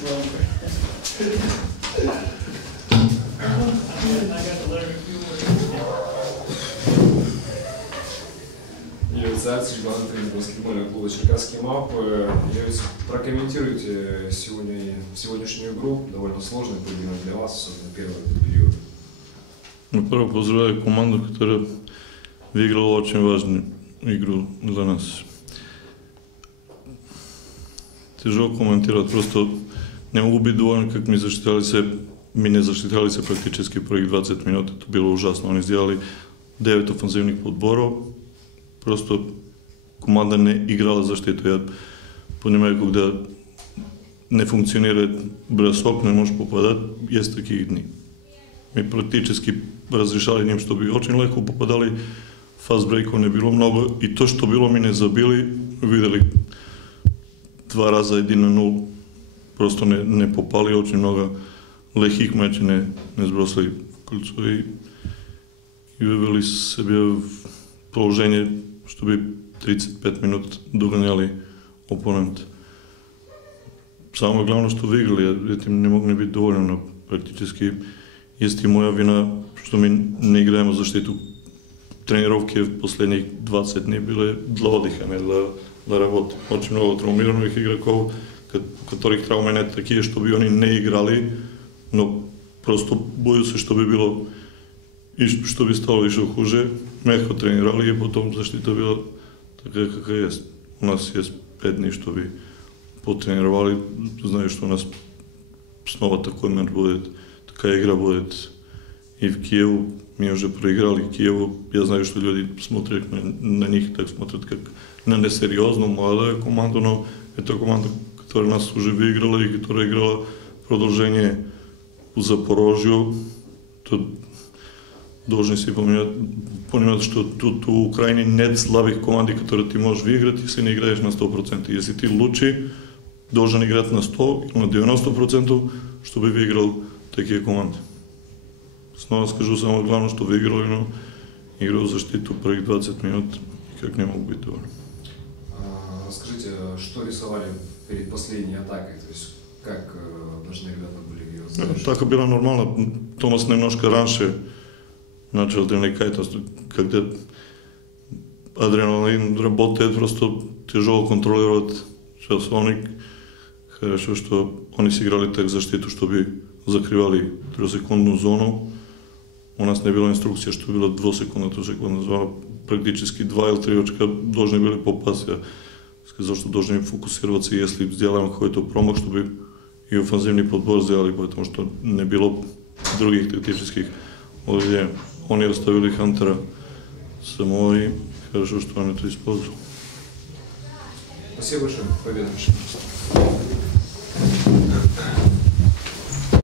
Юрий Царцевич, главный тренер баскетбольного клуба Черкасский МАП. Прокомментируйте сегодняшнюю игру, довольно сложную для вас, особенно первый период. Прво поздравляю команду, которая выиграла очень важную игру за нас. Тяжело комментировать, просто не могу быть доволен, как мы не защитали се практически prvih 20 минут, это было ужасно. Они сделали 9 офанзивних подборов, просто команда не играла защиту. Я понимаю, когда не функционирует бросок, не можешь попадать, есть такие дни. Мы практически разрешали ним, чтобы очень легко попадали, фастбрейков не било много, и то, что было, мы не забили, видели 2 раза 1-0, просто не попали, очень много легких мячей не сбросили в кольцо и вывели себе в положение, чтобы 35 минут догоняли опонент. Самое главное, что выиграли, я этим не мог не быть доволен, но практически есть и моя вина, что мы не играем в защиту. Тренировки в последних 20 дней были для отдыха, не для работы. Очень много травмированных игроков, которых травмы нет такие, чтобы они не играли, но просто боюсь, что бы было и что бы стало еще хуже. Мягко тренировали, и потом защита была такая, какая есть. У нас есть 5 дней, чтобы потренировали. Знаю, что у нас снова такой матч будет, такая игра будет. И в Киеву мы уже проиграли Киеву. Я знаю, что люди смотрят на них, так смотрят как на несерьезную молодую команду, но это команда, которая нас уже выиграла и которая играла продолжение в Запорожью. Тут должны си понимать, что тут в Украине нет слабых команд, которые ты можешь выиграть, если не играешь на 100%. Если ты лучший, должен играть на 100 или на 90%, чтобы выиграл такие команды. Снова скажу самое главное, что выиграли, но игру в защиту prvih 20 минут никак не мог быть доволен. Расскажите, что рисовали перед последней атакой? То есть, как должны ребята были ее завершить? Атака была нормальна. Томас немножко раньше начал тренировать, когда адреналин работает, просто тяжело контролировать часовник. Хорошо, что они сыграли так защиту, чтобы закрывали 3-секундную зону. У нас не было инструкция, что было 2-секундная, 3-секундная зона. Практически 2 или 3 очка должны были попасть. Я сказал, что должны фокусироваться, если сделаем какой-то промах, чтобы и офензивный подбор сделали, потому что не было других тактических удовлетворений. Они оставили Хантера самого, и хорошо, что они это использовали. Спасибо большое. Победа.